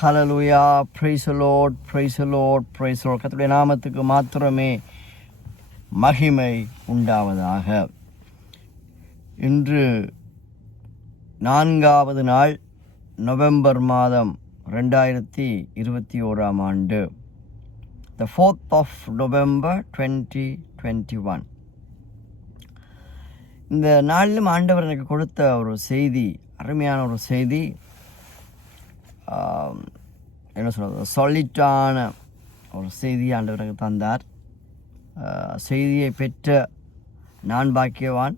Hallelujah, price the Lord, price the Lord, price the Lord. கர்த்தருடைய நாமத்துக்கு மாத்திரமே மகிமை உண்டாவதாக. இன்று 4வது நாள், நவம்பர் மாதம் 2021 ஆண்டு, the 4th of November 2021. இந்த நாளிலும் ஆண்டவர் எனக்கு கொடுத்த ஒரு செய்தி, அருமையான ஒரு செய்தி. என்ன சொல்கிறது, சொல்லிட்டான ஒரு செய்தி ஆண்டவர் எனக்கு தந்தார். செய்தியை பெற்ற நான் பாக்கியவான்,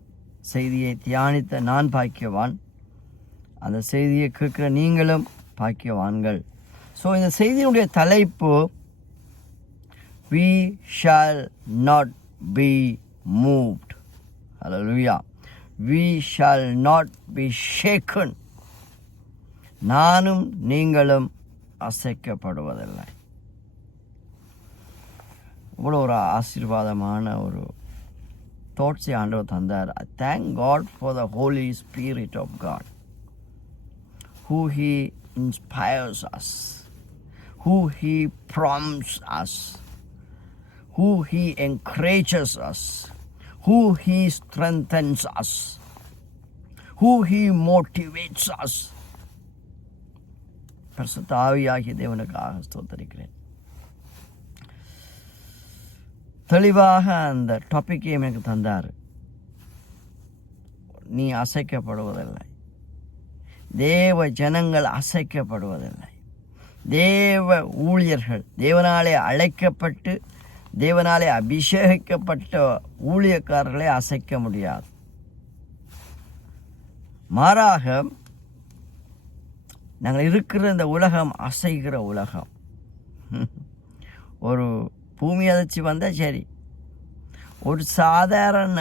செய்தியை தியானித்த நான் பாக்கியவான், அந்த செய்தியை கேட்குற நீங்களும் பாக்கியவான்கள். ஸோ இந்த செய்தியினுடைய தலைப்பு, we shall not be moved. Hallelujah. We shall not be shaken. நானும் நீங்களும் அசைக்கப்படுவதில்லை. இவ்வளோ ஒரு ஆசீர்வாதமான ஒரு தாட்ஸை ஆண்டவர் தந்தார். I thank God for the Holy Spirit of God, who He inspires us, who He prompts us, who He encourages us, who He strengthens us, who He motivates us. பரிசுத்த ஆவியாகிய தேவனுக்காக ஸ்தோத்திரிக்கிறேன். தெளிவாக அந்த டாபிக்கை எனக்கு தந்தார். நீ அசைக்கப்படுவதில்லை, தேவ ஜனங்கள் அசைக்கப்படுவதில்லை, தேவ ஊழியர்கள், தேவனாலே அழைக்கப்பட்டு தேவனாலே அபிஷேகிக்கப்பட்ட ஊழியக்காரர்களை அசைக்க முடியாது. மாறாக நாங்கள் இருக்கிற இந்த உலகம் அசைகிற உலகம். ஒரு பூமி அதிர்ச்சி வந்தால் சரி, ஒரு சாதாரண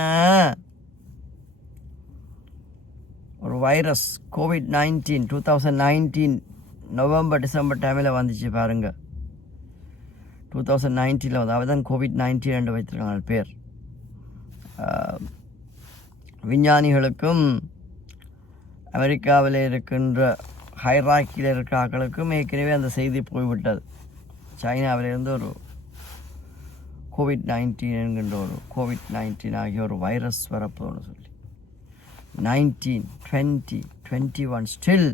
ஒரு வைரஸ் COVID-19 2019 நவம்பர் டிசம்பர் டைமில் வந்துச்சு பாருங்க. 2019 வந்து அவதான் COVID-19 என்று வைத்திருக்காங்க பேர். விஞ்ஞானிகளுக்கும் அமெரிக்காவில் இருக்கின்ற ஹைராக்கியில் இருக்கிற ஆக்களுக்கும் ஏற்கனவே அந்த செய்தி போய்விட்டது. சைனாவிலிருந்து ஒரு COVID-19 என்கின்ற ஒரு COVID-19 ஆகிய ஒரு வைரஸ் வரப்போன்னு சொல்லி 19, 20, 21 ஸ்டில்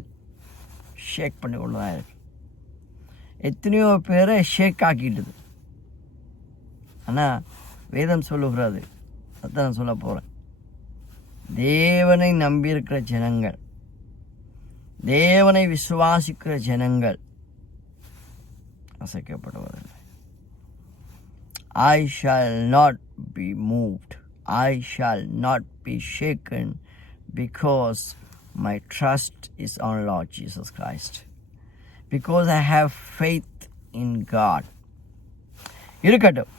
ஷேக் பண்ணி கொண்டு தான் இருக்கு. எத்தனையோ பேரை ஷேக் ஆக்கிட்டுது. ஆனால் வேதம் சொல்லுகிறது, அதான் நான் சொல்ல போகிறேன், தேவனை நம்பியிருக்கிற ஜனங்கள், தேவனை விசுவாசிக்கிற ஜனங்கள் அசைக்கப்படுவதில்லை. I shall not be moved, I shall not be shaken, because my trust is on Lord Jesus Christ, because I have faith in God. இருக்கட்டும்.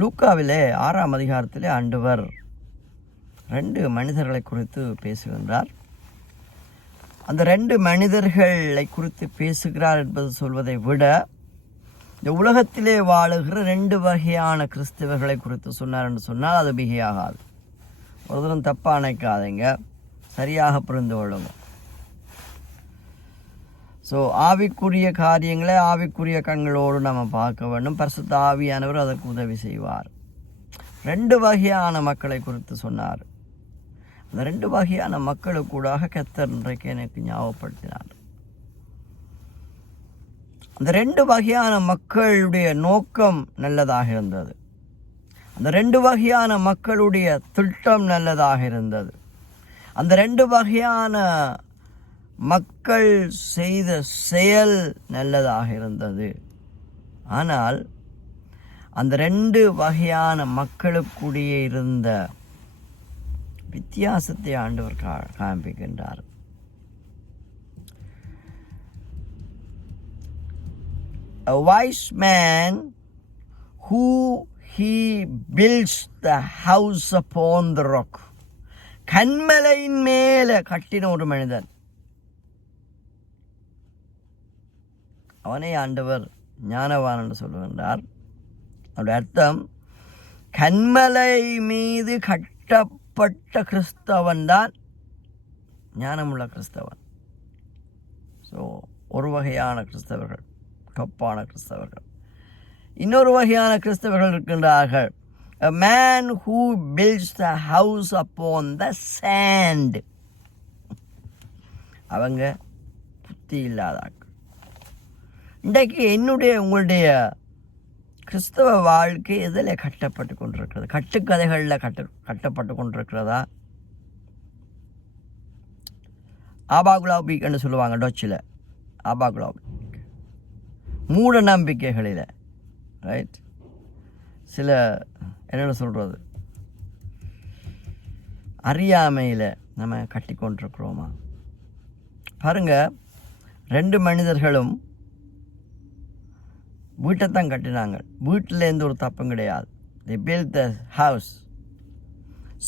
லூக்காவிலே 6ஆம் அதிகாரத்திலே ஆண்டவர் 2 மனிதர்களை குறித்து பேசுகின்றார். அந்த 2 மனிதர்களை குறித்து பேசுகிறார் என்பது சொல்வதை விட, இந்த உலகத்திலே வாழுகிற 2 வகையான கிறிஸ்தவர்களை குறித்து சொன்னார் என்று சொன்னால் அது மிகையாகாது. ஒருத்தரும் தப்பாக நினைக்காதீங்க, சரியாக புரிந்து கொள்ளுங்க. ஸோ ஆவிக்குரிய காரியங்களை ஆவிக்குரிய கண்களோடு நம்ம பார்க்க வேண்டும். பரிசுத்த ஆவியானவர் அதற்கு உதவி செய்வார். 2 வகையான மக்களை குறித்து சொன்னார். அந்த 2 வகையான மக்களுக்கூடாக கர்த்தர் இன்றைக்கு எனக்கு ஞாபகப்படுத்தினார். அந்த 2 வகையான மக்களுடைய நோக்கம் நல்லதாக இருந்தது. அந்த 2 வகையான மக்களுடைய திட்டம் நல்லதாக இருந்தது. அந்த 2 வகையான மக்கள் செய்த செயல் நல்லதாக இருந்தது. ஆனால் அந்த 2 வகையான மக்களுக்குடைய இருந்த வித்தியாசத்தை ஆண்டவர் காண்பிக்கின்றார். A wise man, who he builds the house upon the rock. கன்மலையின் மேலே கட்டின ஒரு மனிதன், அவனை ஆண்டவர் ஞானவான் என்று சொல்லுகின்றார். அதோட அர்த்தம், கன்மலை மீது கட்டப்பட்ட கிறிஸ்தவன் தான் ஞானமுள்ள கிறிஸ்தவன். ஸோ ஒரு வகையான கிறிஸ்தவர்கள், டொப்பான கிறிஸ்தவர்கள். இன்னொரு வகையான கிறிஸ்தவர்கள் இருக்கின்றார்கள். A man who builds the house upon the sand. அவங்க புத்தி இல்லாதாக்கள். இன்றைக்கு என்னுடைய உங்களுடைய கிறிஸ்தவ வாழ்க்கை எதில் கட்டப்பட்டு கொண்டிருக்கிறது? கட்டுக்கதைகளில் கட்டப்பட்டு கொண்டிருக்கிறதா? ஆபாகுலாபிக் என்று சொல்லுவாங்க டொச்சில். ஆபாகுலாபிக் மூட நம்பிக்கைகளில், ரைட்? சில என்னென்ன சொல்கிறது, அறியாமையில் நம்ம கட்டி கொண்டிருக்கிறோமா? பாருங்கள், 2 மனிதர்களும் வீட்டைத்தான் கட்டினாங்க. வீட்டில் எந்த ஒரு தப்பும் கிடையாது. they built the house,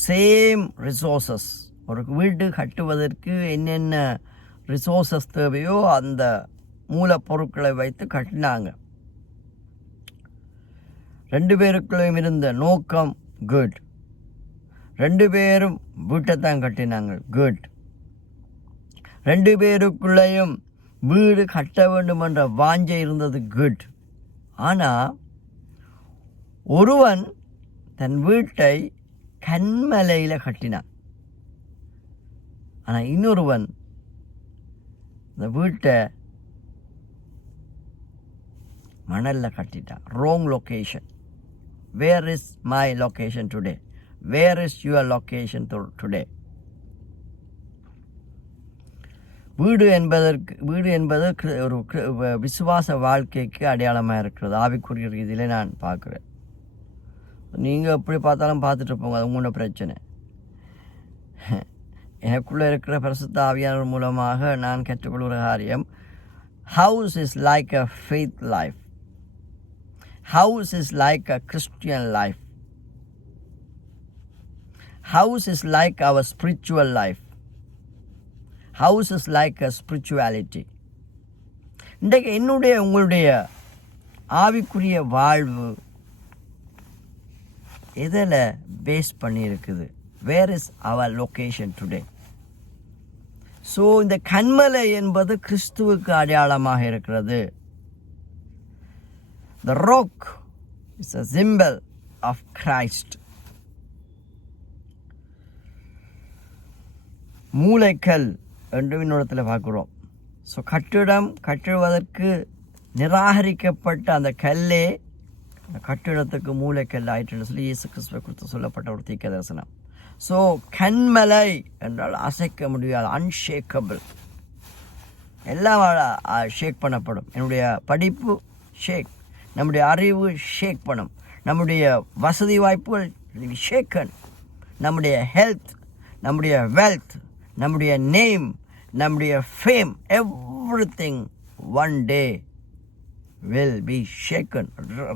same resources. ஒரு வீடு கட்டுவதற்கு என்னென்ன ரிசோர்ஸஸ் தேவையோ அந்த மூலப்பொருட்களை வைத்து கட்டினாங்க. 2 பேருக்குள்ளையும் இருந்த நோக்கம் குட். 2 பேரும் வீட்டைத்தான் கட்டினாங்க, குட். 2 பேருக்குள்ளேயும் வீடு கட்ட வேண்டும் என்ற வாஞ்சை இருந்தது, குட். ஆனால் ஒருவன் தன் வீட்டை கண்மலையில் கட்டினான். ஆனால் இன்னொருவன் இந்த வீட்டை மணலில் கட்டிட்டான். wrong location. Where is my location today? Where is your location today? வீடு என்பது ஒரு விசுவாச வாழ்க்கைக்கு அடையாளமாக இருக்கிறது. ஆவிக்குரிய ரீதியில் நான் பார்க்குறேன். நீங்கள் எப்படி பார்த்தாலும் பார்த்துட்டு போங்க, அது உங்களோட பிரச்சனை. எனக்குள்ளே இருக்கிற பரிசுத்த ஆவியானவர் மூலமாக நான் கற்றுக்கொள்கிற காரியம், house is like a faith life. House is like a Christian life. House is like our spiritual life. House is like a spirituality. இன்றைக்கு என்னுடைய உங்களுடைய ஆவிக்குரிய வாழ்வு எதில் பேஸ் பண்ணி இருக்குது? Where is our location today? So இந்த கண்மலை என்பது கிறிஸ்துவுக்கு அடையாளமாக இருக்கிறது. The rock is a symbol of Christ. மூலைக்கல் என்று இன்னொருத்தில் பார்க்குறோம். ஸோ கட்டிடம் கட்டுவதற்கு நிராகரிக்கப்பட்ட அந்த கல்லே அந்த கட்டிடத்துக்கு மூலைக்கல் ஆயிட்டுன்னு சொல்லி இயேசு கிறிஸ்துவை குறித்து சொல்லப்பட்ட ஒரு தீர்க்க தரிசனம். ஸோ கண்மலை என்றால் அசைக்க முடியாது, அன்ஷேக்கபிள். எல்லாம் ஷேக் பண்ணப்படும். என்னுடைய படிப்பு ஷேக், நம்முடைய அறிவு ஷேக் பண்ணும், நம்முடைய வசதி வாய்ப்புகள் ஷேக்கன், நம்முடைய ஹெல்த், நம்முடைய வெல்த், நம்முடைய நேம், நம்முடைய fame, everything one day will be shaken.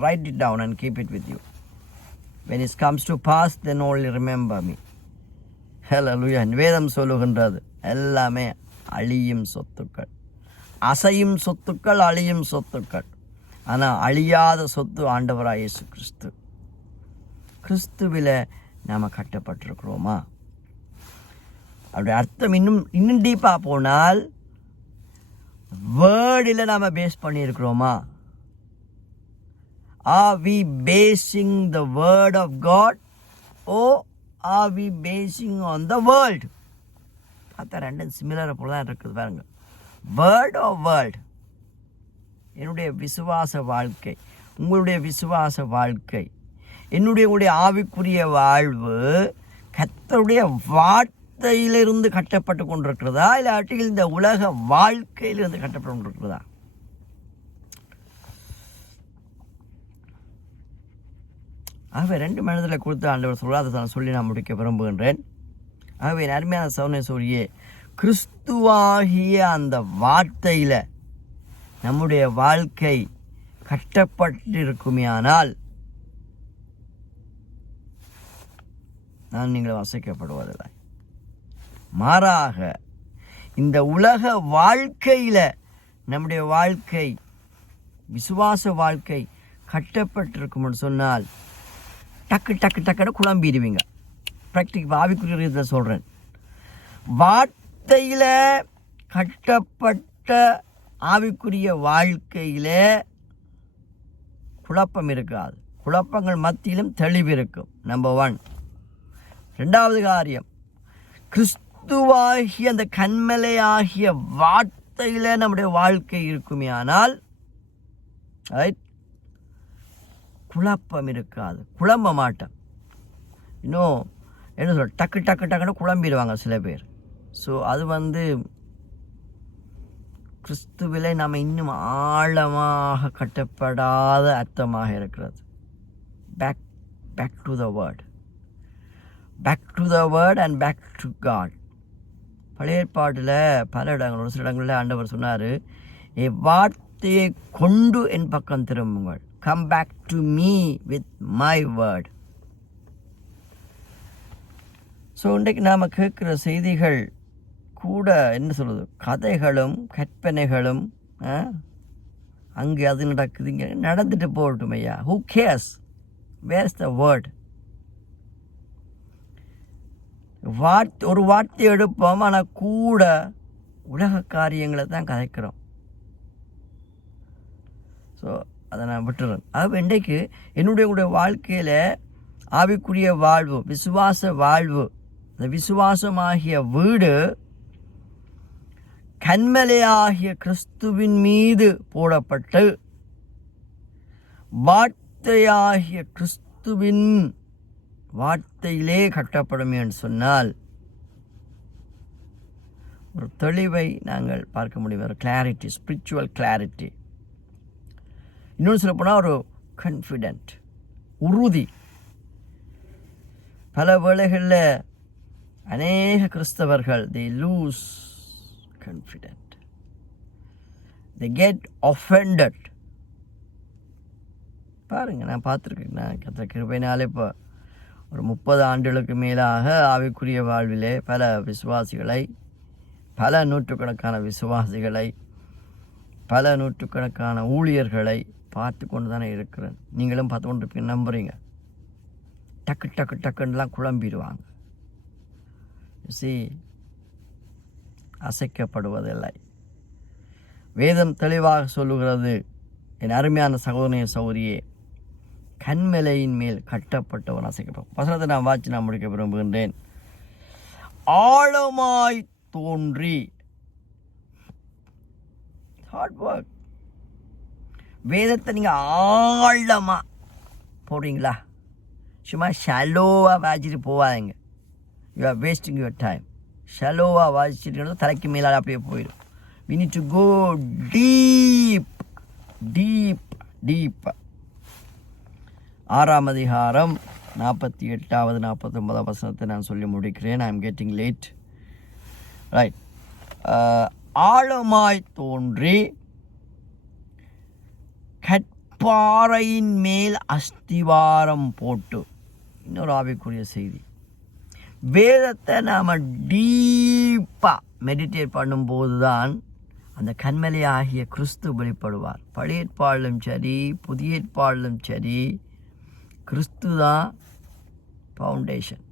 Write it down and keep it with you. When it comes to pass, then only remember me. Hallelujah. வேதம் சொல்லுகின்றது எல்லாமே அழியும் சொத்துக்கள். அசையும் சொத்துக்கள், அழியும் சொத்துக்கள். ஆனால் அழியாத சொத்து ஆண்டவராக இயேசு கிறிஸ்து. கிறிஸ்துவில் நாம் கட்டப்பட்டிருக்கிறோமா? அவருடைய அர்த்தம் இன்னும் டீப்பாக போனால் வேர்டில் நாம் base பண்ணியிருக்கிறோமா? Are we basing the word of God or are we basing on the world? பார்த்தா ரெண்டும் சிமிலராக போல தான் இருக்குது பாருங்க. Word or world. என்னுடைய விசுவாச வாழ்க்கை, உங்களுடைய விசுவாச வாழ்க்கை, உங்களுடைய ஆவிக்குரிய வாழ்வு கர்த்தருடைய வார்த்தையிலிருந்து கட்டப்பட்டு கொண்டிருக்கிறதா, இல்லாட்டி இந்த உலக வாழ்க்கையிலிருந்து கட்டப்பட்டு கொண்டிருக்கிறதா? ஆகவே 2 மனிதர்களை கொடுத்து ஆண்டவர் சொல்ல அதை சொல்லி நான் முடிக்க விரும்புகின்றேன். ஆகவே அருமையான சௌனேஸ்வரியே, கிறிஸ்துவாகிய அந்த வார்த்தையில் நம்முடைய வாழ்க்கை கட்டப்பட்டிருக்குமே ஆனால் நீங்கள் வசிக்கப்படுவதில்லை. மாறாக இந்த உலக வாழ்க்கையில் நம்முடைய வாழ்க்கை, விசுவாச வாழ்க்கை கட்டப்பட்டிருக்கும்னு சொன்னால் டக்குன்னு குழம்பிடுவீங்க. ப்ராக்டிக் ஆவிக்குரிய ரீதியில் சொல்கிறேன். வார்த்தையில் கட்டப்பட்ட ஆவிக்குரிய வாழ்க்கையில் குழப்பம் இருக்காது. குழப்பங்கள் மத்தியிலும் தெளிவு இருக்கும். நம்பர் 1. 2வது காரியம், கிறிஸ்துவாகிய அந்த கன்மலையாகிய வார்த்தையில் நம்முடைய வாழ்க்கை இருக்குமே ஆனால் குழப்பம் இருக்காது, குழம்ப மாட்டோம். இன்னும் என்ன சொல்ற, டக்கு டக்கு டக்குன்னு குழம்பிடுவாங்க சில பேர். ஸோ அது கிறிஸ்துவிலே நம்ம இன்னும் ஆழமாக கட்டப்படாத அர்த்தமாக இருக்கிறது. Back to the word, back to the word and back to God. பழைய ஏற்பாட்டில் பல இடங்கள், ஒரு சில இடங்களில் ஆண்டவர் சொன்னார், வார்த்தையை கொண்டு என் பக்கம் திரும்புங்கள், come back to me with my word. So இன்றைக்கு நாம் கேட்குற செய்திகள் கூட என்ன சொல்கிறது, கதைகளும் கற்பனைகளும், அங்கே அது நடக்குது இங்கே நடந்துட்டு போகட்டும் ஐயா, who cares, where is the word. ஒரு வார்த்தை எடுப்போம், ஆனால் கூட உலக காரியங்களை தான் கதைக்கிறோம். ஸோ அதை நான் விட்டுறேன். ஆகவே இன்றைக்கு என்னுடைய வாழ்க்கையில் ஆவிக்குரிய வாழ்வு, விசுவாச வாழ்வு, இந்த விசுவாசமாகிய வீடு கன்மலையாகிய கிறிஸ்துவின் மீது போடப்பட்டு வார்த்தையாகிய கிறிஸ்துவின் வார்த்தையிலே கட்டப்படும் என்று சொன்னால் ஒரு தெளிவை நாங்கள் பார்க்க முடியும், ஒரு கிளாரிட்டி, ஸ்பிரிச்சுவல் கிளாரிட்டி. இன்னொன்று சொல்லப்போனால் ஒரு கான்ஃபிடென்ட், உறுதி. பல வேளைகளில் அநேக கிறிஸ்தவர்கள் they lose confidence, they get offended. பாருங்கள், நான் பார்த்துருக்கேன். நான் கர்த்தர் கிருபையினாலே இப்போ ஒரு 30 ஆண்டுகளுக்கு மேலாக ஆவிக்குரிய வாழ்விலே பல விசுவாசிகளை, பல நூற்றுக்கணக்கான விசுவாசிகளை, பல நூற்றுக்கணக்கான ஊழியர்களை பார்த்து கொண்டு தானே இருக்கிறேன். நீங்களும் பார்த்து கொண்டு இருப்பீங்க, நம்புறீங்க. டக்கு டக்கு டக்குன்னெலாம் குழம்பிடுவாங்க. அசைக்கப்படுவதில்லை. வேதம் தெளிவாக சொல்லுகிறது, என் அருமையான சகோதரிய சகோதரியே, கன்மலையின் மேல் கட்டப்பட்டவன் அசைக்கப்படும். வசனத்தை நான் வாட்சி நான் முடிக்க விரும்புகின்றேன். ஆழமாய் தோன்றி, ஹார்ட் ஒர்க். வேதத்தை நீங்கள் ஆழமாக போடுறீங்களா, சும்மா ஷலோவாக வாசிச்சுட்டு போவாதீங்க. You are wasting your time. ஷலோவாக வாசிச்சுட்டு தலைக்கு மேலால் அப்படியே போயிடும். we need to go deep. 6ஆம் அதிகாரம் 48வது 49வது வசனத்தை நான் சொல்லி முடிக்கிறேன். I am getting late. Right. ஆழமாய் தோன்றி கற்பாறையின் மேல் அஸ்திவாரம் போட்டு. இன்னொரு ஆவிக்குரிய செய்தி, வேதத்தை நாம் டீப்பாக மெடிடேட் பண்ணும்போது தான் அந்த கன்மலை ஆகிய கிறிஸ்து வெளிப்படுவார். பழைய ஏற்பாடிலும் சரி, புதிய ஏற்பாடிலும் சரி, கிறிஸ்து தான் foundation.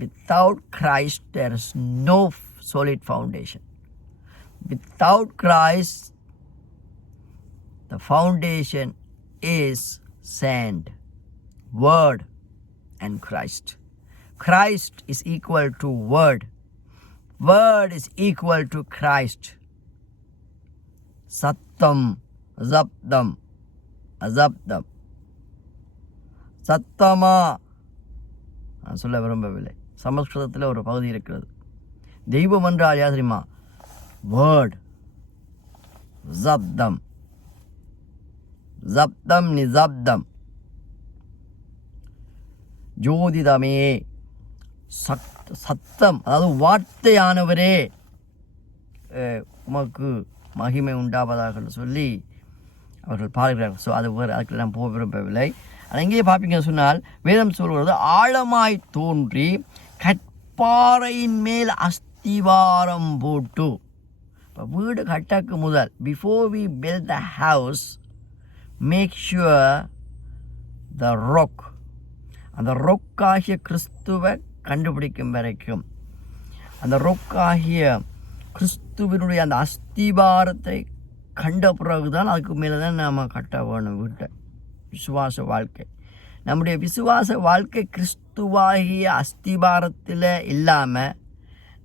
Without Christ there is no solid foundation. Without Christ, the foundation is sand, word and Christ. Christ is equal to word. Word is equal to Christ. Sattam, Zabdam, Azabdam. சத்தமா நான் சொல்ல விரும்பவில்லை. சமஸ்கிருதத்தில் ஒரு பகுதி இருக்கிறது. தெய்வம் என்றால் யார் தெரியுமா? வேர்ட். ஜப்தம், ஜப்தம் நிசப்தம். ஜோதிதமே, சத்தம், அதாவது வார்த்தையானவரே உமக்கு மகிமை உண்டாவதாக சொல்லி அவர்கள் பாடுகிறார்கள். ஸோ அது வேறு, அதுக்கு நான் போக விரும்பவில்லை. ஆனால் இங்கேயே பார்ப்பீங்கன்னு சொன்னால் வேதம் சொல்கிறது ஆழமாய் தோன்றி கற்பாறையின் மேல் அஸ்திவாரம் போட்டு. இப்போ வீடு கட்டக்கு முதல், before we build the house, make sure the rock, அந்த ரொக்காகிய கிறிஸ்துவை கண்டுபிடிக்கும் வரைக்கும் அந்த ரொக்காகிய கிறிஸ்துவினுடைய அந்த அஸ்திபாரத்தை கண்ட பிறகுதான் அதுக்கு மேலே தான் நாம் கட்ட வேணும் வீட்டை. விசுவாச வாழ்க்கை, நம்முடைய விசுவாச வாழ்க்கை கிறிஸ்துவாகிய அஸ்திபாரத்தில் இல்லாமல்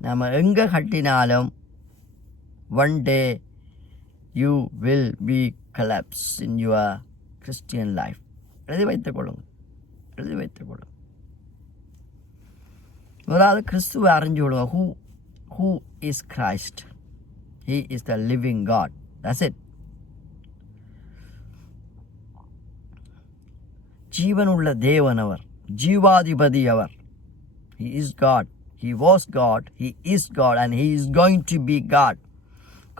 நம்ம எங்கே கட்டினாலும் one day you will be collapse in your Christian life. எழுதி வைத்துக் கொள்ளுங்கள். முதலாவது கிறிஸ்துவை அறிஞ்சு கொள்ளுங்க. who is Christ? He is the living God. That's it. ஜீவனுள்ள தேவன் அவர், ஜீவாதிபதி அவர். He is God. He was God. He is God and he is going to be God.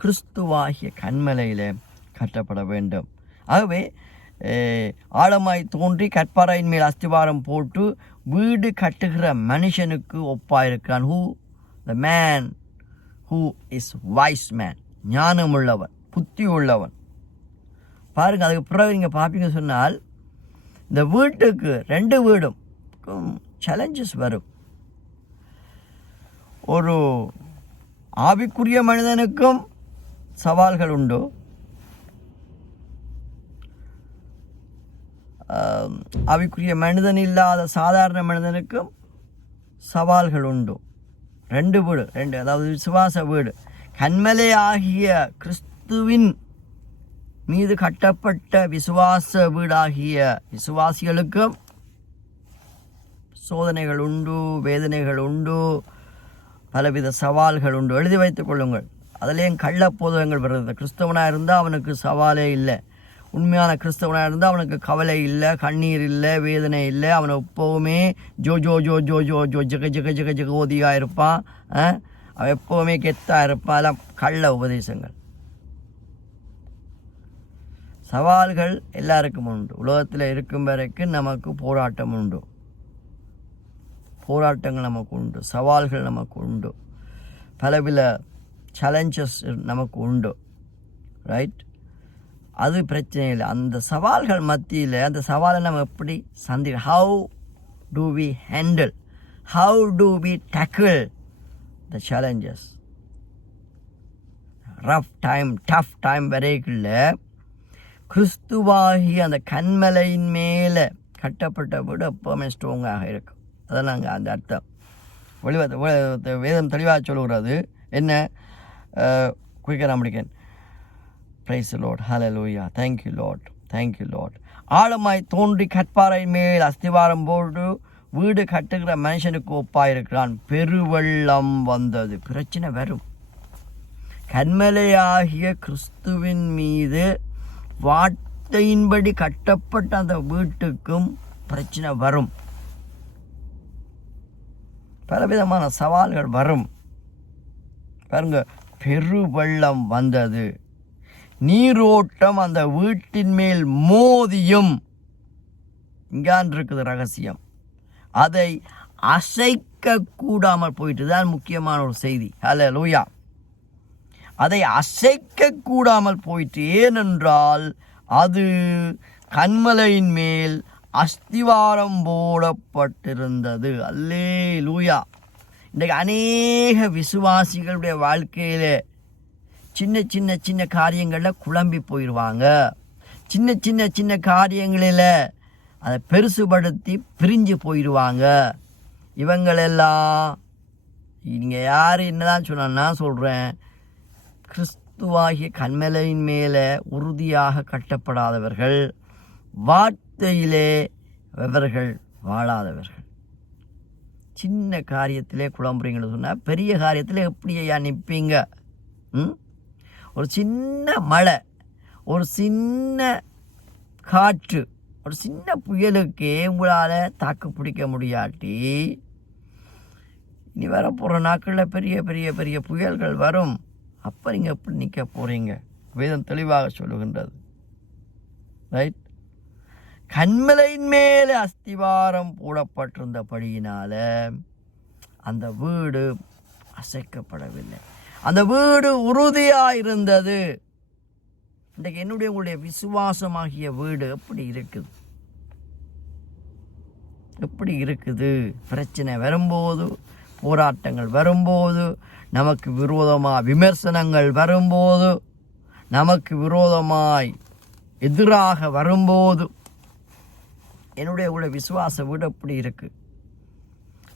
கிறிஸ்துவாகிய கன்மலையிலே கட்டப்பட வேண்டும். ஆகவே ஆழமாய் தோன்றி கற்பாறையின் மேல் அஸ்திவாரம் போட்டு வீடு கட்டுகிற மனுஷனுக்கு ஒப்பாயிருக்கிறான். the man who is wise man, ஞானமுள்ளவன், புத்தி உள்ளவன். பாருங்க, அதுக்கு பிறகு நீங்கள் பார்ப்பீங்க சொன்னால் இந்த வீட்டுக்கு 2 வீடும் சேலஞ்சஸ் வரும். ஒரு ஆவிக்குரிய மனிதனுக்கும் சவால்கள் உண்டு, ஆவிக்குரிய மனிதன் இல்லாத சாதாரண மனிதனுக்கும் சவால்கள் உண்டு. 2 வீடு, அதாவது விசுவாச வீடு, கன்மலை ஆகிய கிறிஸ்துவின் மீது கட்டப்பட்ட விசுவாச வீடாகிய விசுவாசிகளுக்கும் சோதனைகள் உண்டு, வேதனைகள் உண்டு, பலவித சவால்கள் உண்டு. எழுதி வைத்துக் கொள்ளுங்கள். அதுலேயும் கள்ளப்போதகங்கள் வருது. கிறிஸ்தவனாக இருந்தால் அவனுக்கு சவாலே இல்லை. உண்மையான கிறிஸ்தவனாக இருந்தால் அவனுக்கு கவலை இல்லை, கண்ணீர் இல்லை, வேதனை இல்லை. அவனை எப்போவுமே ஜோ ஜோ ஜோ ஜோ ஜோ ஜோ ஜக ஜக ஜக ஜகோதியாக இருப்பான். அவன் எப்போவுமே கெத்தாக இருப்பான். அதெல்லாம் கள்ள உபதேசங்கள். சவால்கள் எல்லாருக்கும் உண்டு. உலகத்தில் இருக்கும் வரைக்கும் நமக்கு போராட்டம் உண்டு, போராட்டங்கள் நமக்கு உண்டு, சவால்கள் நமக்கு உண்டு, பலவித சேலஞ்சஸ் நமக்கு உண்டு. ரைட்? அது பிரச்சனை இல்லை. அந்த சவால்கள் மத்தியில் அந்த சவாலை நம்ம எப்படி how do we handle, how do we tackle the challenges? Rough time, tough time வரைக்குள்ள கிறிஸ்துவாகி அந்த கன்மலையின் மேலே கட்டப்பட்ட வீடு எப்போவுமே ஸ்ட்ராங்காக இருக்கும். அதான் நாங்கள் அந்த அர்த்தம் வேதம் தெளிவாக சொல்லுகிறது. என்ன குயிக்காக நான் முடிக்கேன். Praise the Lord, hallelujah, thank you Lord, thank you Lord. ஆழமாய் தோன்றி கற்பாறை மேல் அஸ்திவாரம் போட்டு வீடு கட்டுகிற மனுஷனுக்கு ஒப்பாயிருக்கிறான். பெருவெள்ளம் வந்தது. பிரச்சனை வரும். கன்மலையாகிய கிறிஸ்துவின் மீது வார்த்தையின்படி கட்டப்பட்ட அந்த வீட்டுக்கும் பிரச்சனை வரும். பலவிதமான சவால்கள் வரும். பாருங்க, பெருவெள்ளம் வந்தது, நீரோட்டம் அந்த வீட்டின் மேல் மோதியும், இங்கான் இருக்குது ரகசியம், அதை அசைக்க கூடாமல் போயிட்டு தான் முக்கியமான ஒரு செய்தி. ஹல்லேலூயா. அதை அசைக்க கூடாமல் போயிட்டு. ஏனென்றால் அது கன்மலையின் மேல் அஸ்திவாரம் போடப்பட்டிருந்தது. அல்லேலூயா. இன்றைக்கு அநேக விசுவாசிகளுடைய வாழ்க்கையில் சின்ன சின்ன சின்ன காரியங்களில் குழம்பி போயிடுவாங்க. சின்ன சின்ன சின்ன காரியங்களில் அதை பெருசுபடுத்தி பிரிஞ்சு போயிடுவாங்க. இவங்களெல்லாம் நீங்கள் யார் என்னதான் சொன்னா சொல்கிறேன், கிறிஸ்துவாகிய கன்மலையின் மேலே உறுதியாக கட்டப்படாதவர்கள், வார்த்தையிலே இவர்கள் வாழாதவர்கள். சின்ன காரியத்திலே குழம்புறீங்கன்னு சொன்னால் பெரிய காரியத்தில் எப்படி ஐயா நிற்பீங்க? ஒரு சின்ன மழை, ஒரு சின்ன காற்று, ஒரு சின்ன புயலுக்கே உங்களால் தாக்கு பிடிக்க முடியாட்டி இனி வரப்போகிற நாட்களில் பெரிய பெரிய பெரிய புயல்கள் வரும். அப்போ நீங்கள் எப்படி நிற்க போகிறீங்க? வேதம் தெளிவாக சொல்லுகின்றது. ரைட்? கன்மலையின் மேலே அஸ்திவாரம் போடப்பட்டிருந்தபடியினால அந்த வீடு அசைக்கப்படவில்லை. அந்த வீடு உறுதியாக இருந்தது. இன்றைக்கு என்னுடைய உங்களுடைய விசுவாசமாகிய வீடு எப்படி இருக்குது? எப்படி இருக்குது? பிரச்சனை வரும்போது, போராட்டங்கள் வரும்போது, நமக்கு விரோதமாக விமர்சனங்கள் வரும்போது, நமக்கு விரோதமாய் எதிராக வரும்போது, என்னுடைய விசுவாச வீடு அப்படி இருக்குது.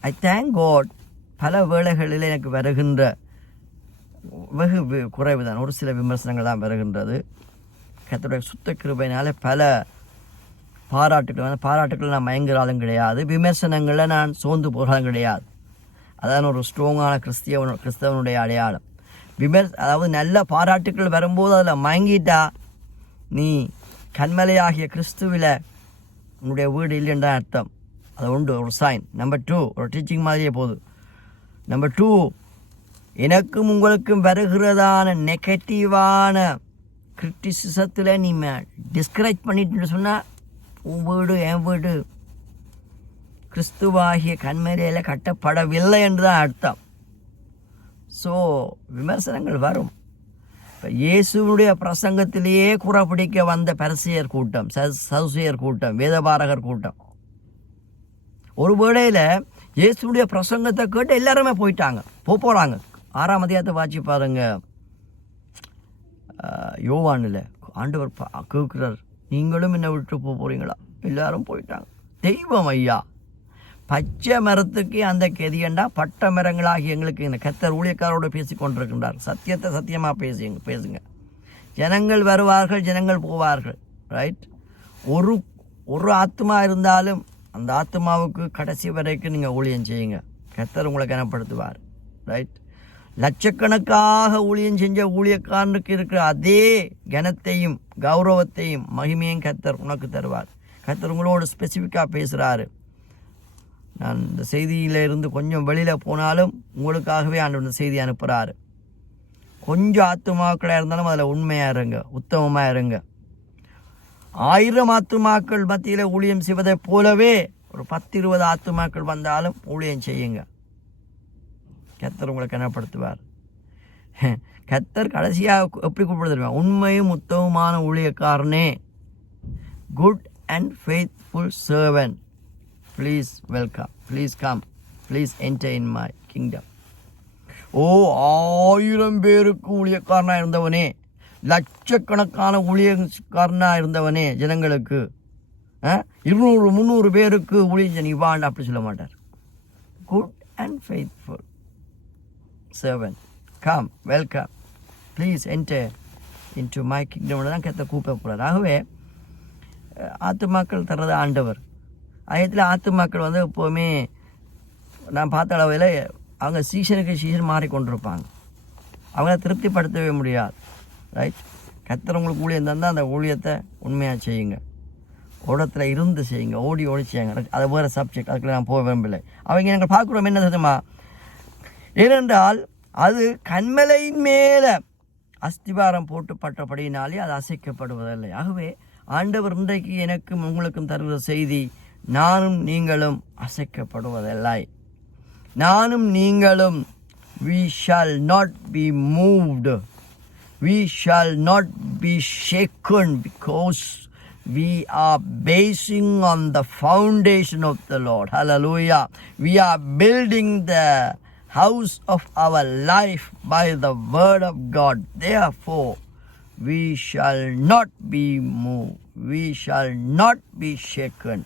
I thank God. பல வேளைகளில் எனக்கு வருகின்ற வெகு குறைவு தான், ஒரு சில விமர்சனங்கள் தான் வருகின்றது. கர்த்தருடைய சுத்த கிருபையினால பல பாராட்டுக்கள் நான் மயங்குறாலும் கிடையாது, விமர்சனங்களில் நான் சோர்ந்து போகிறாலும் கிடையாது. அதான் ஒரு ஸ்ட்ராங்கான கிறிஸ்தவனுடைய அடையாளம். அதாவது நல்ல பாராட்டுக்கள் வரும்போது அதில் மயங்கிட்டா நீ கண்மலையாகிய கிறிஸ்துவில் உன்னுடைய வீடு இல்லைன்னு தான் அர்த்தம். அது உண்டு, ஒரு சைன். நம்பர் 2, ஒரு டீச்சிங் மாதிரியே போகுது. நம்பர் 2, எனக்கும் உங்களுக்கும் வருகிறதான நெகட்டிவான கிரிட்டிசிசத்தில் நீ டிஸ்கரேஜ் பண்ணிட்டு சொன்னால் உன் வீடு என் வீடு கிறிஸ்துவாகிய கண்மலையில் கட்டப்படவில்லை என்று தான் அர்த்தம். ஸோ விமர்சனங்கள் வரும். இப்போ இயேசுடைய பிரசங்கத்திலேயே குறப்பிடிக்க வந்த பரிசேயர் கூட்டம், சதுசேயர் கூட்டம், வேதபாரகர் கூட்டம், ஒரு வேளையில் இயேசுடைய பிரசங்கத்தை கேட்டு எல்லாருமே போகிறாங்க. 6ஆம் அதிகாரத்தை வாட்சி பாருங்க. யோவானில் ஆண்டவர் கேட்குறார், நீங்களும் என்னை விட்டு போகிறீங்களா? எல்லாரும் போயிட்டாங்க. தெய்வம் ஐயா, பச்சை மரத்துக்கு அந்த கெதியண்டா பட்ட மரங்களாகி எங்களுக்கு இந்த கர்த்தர் ஊழியக்காரோடு பேசி கொண்டிருக்கின்றார். சத்தியத்தை சத்தியமாக பேசுங்க. ஜனங்கள் வருவார்கள், ஜனங்கள் போவார்கள். ரைட்? ஒரு ஆத்மா இருந்தாலும் அந்த ஆத்மாவுக்கு கடைசி வரைக்கும் நீங்கள் ஊழியம் செய்யுங்க. கர்த்தர் உங்களை கனப்படுத்துவார். ரைட்? லட்சக்கணக்காக ஊழியம் செஞ்ச ஊழியக்காரனுக்கு இருக்கிற அதே கனத்தையும் கௌரவத்தையும் மகிமையும் கர்த்தர் உனக்கு தருவார். கர்த்தர் உங்களோட ஸ்பெசிஃபிக்காக பேசுகிறாரு. நான் இந்த செய்தியிலிருந்து கொஞ்சம் வெளியில் போனாலும் உங்களுக்காகவே ஆண்டவர் இந்த செய்தி அனுப்புகிறாரு. கொஞ்சம் ஆத்துமாக்களாக இருந்தாலும் அதில் உண்மையாக இருங்க, உத்தமமாக இருங்க. 1000 ஆத்துமாக்கள் மத்தியில் ஊழியம் செய்வதைப் போலவே ஒரு 10-20 ஆத்துமாக்கள் வந்தாலும் ஊழியம் செய்யுங்க. கர்த்தர் உங்களை கனப்படுத்துவார். கர்த்தர் கடைசியாக எப்படி கூப்பிடுவார்? உண்மையும் உத்தமமான ஊழியக்காரனே, good and faithful servant, please welcome, please come, please enter in my kingdom. 1000 பேருக்கு ஊழியக்காரனாக இருந்தவனே, லட்சக்கணக்கான ஊழியக்காரனாக இருந்தவனே, ஜனங்களுக்கு 200-300 பேருக்கு ஊழியம் நீ வாண்ட அப்படி சொல்ல மாட்டார். Good and faithful servant, come, welcome, please enter into my kingdom தான் கர்த்தர் கூப்பிட போகிறார். ஆகவே ஆத்துமாக்கள் தர்றது ஆண்டவர். ஆயத்தில் ஆத்துமாக்கள் எப்போவுமே நான் பார்த்த அளவில் அவங்க சீசன் மாறிக்கொண்டிருப்பாங்க. அவங்கள திருப்திப்படுத்தவே முடியாது. ரைட்? கர்த்தர் உங்களுக்கு ஊழியம் தந்தால் அந்த ஊழியத்தை உண்மையாக செய்யுங்க, ஓடத்தில் இருந்து செய்யுங்க, ஓடி செய்யுங்க. அது வேறு சப்ஜெக்ட், அதுக்குள்ள நான் போக விரும்பலை. அவங்க நாங்கள் பார்க்குறோம் என்ன தெரியுமா? ஏனென்றால் அது கண்மலையின் மேலே அஸ்திவாரம் போட்டுப்பட்டபடினாலே அது அசைக்கப்படுவதில்லை. ஆகவே ஆண்டவர் இன்றைக்கு எனக்கும் உங்களுக்கும் தருகிற செய்தி, நானும் நீங்களும் அசைக்கப்படுவதில்லை. நானும் நீங்களும் we shall not be moved, we shall not be shaken, because we are basing on the foundation of the Lord. Hallelujah. We are building the house of our life by the word of God. Therefore we shall not be moved, we shall not be shaken.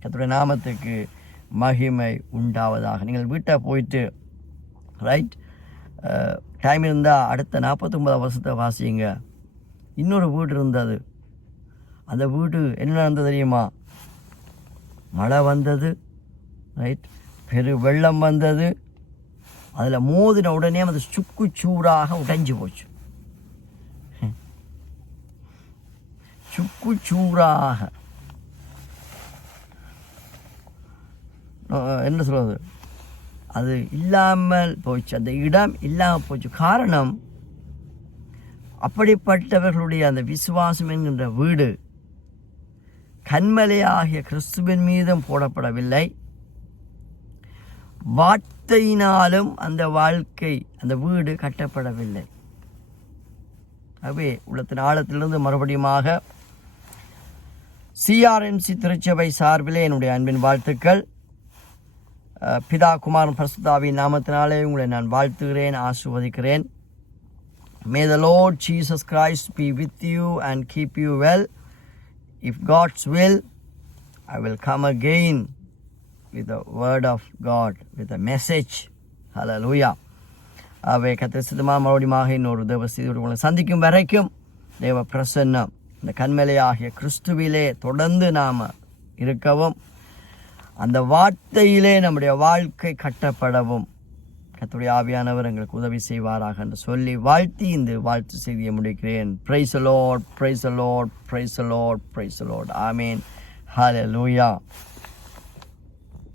கர்த்தருடைய நாமத்துக்கு மகிமை உண்டாவதாக. நீங்கள் வீட்டை போயிட்டு right time இருந்தால் அடுத்த 49 வருஷத்தை வாசிங்க. இன்னொரு வீடு இருந்தது. அந்த வீடு என்ன நடந்தது தெரியுமா? மழை வந்தது, ரைட், பெரு வெள்ளம் வந்தது. அதில் மோதின உடனே அது சுக்கு சூறாக உடைஞ்சு போச்சு. சுக்கு சூறாக என்ன சொல்வது, அது இல்லாமல் போச்சு, அந்த இடம் இல்லாமல் போச்சு. காரணம், அப்படிப்பட்டவர்களுடைய அந்த விசுவாசம் என்கின்ற வீடு கண்மலையாகிய கிறிஸ்துவின் மீதும் போடப்படவில்லை. வார்த்தையினாலும் அந்த வாழ்க்கை, அந்த வீடு கட்டப்படவில்லை. ஆகவே உள்ளத்தின் ஆழத்திலிருந்து மறுபடியுமாக CRMC திருச்சபை சார்பிலே என்னுடைய அன்பின் வாழ்த்துக்கள். பிதா குமாரன் பரிசுத்தாவின் நாமத்தினாலே உங்களை நான் வாழ்த்துகிறேன், ஆசீர்வதிக்கிறேன். May the Lord Jesus Christ be with you and keep you well. If God's will, I will come again with the word of God, with a message. Hallelujah. அவை கர்த்தர் சித்தமானால் மறுபடியும் இன்னொரு தேவசீதியோடு உங்களை சந்திக்கும் வரைக்கும் தேவ பிரசன்னம் இந்த கன்மலையாகிய கிறிஸ்துவிலே தொடர்ந்து நாம் இருக்கவும், அந்த வார்த்தையிலே நம்முடைய வாழ்க்கை கட்டப்படவும் கர்த்தருடைய ஆவியானவர் எங்களுக்கு உதவி செய்வாராக என்று சொல்லி வாழ்த்தி இந்த வாழ்த்து செய்தியை முடிக்கிறேன். Praise the Lord, praise the Lord, praise the Lord, praise the Lord. Amen. Hallelujah.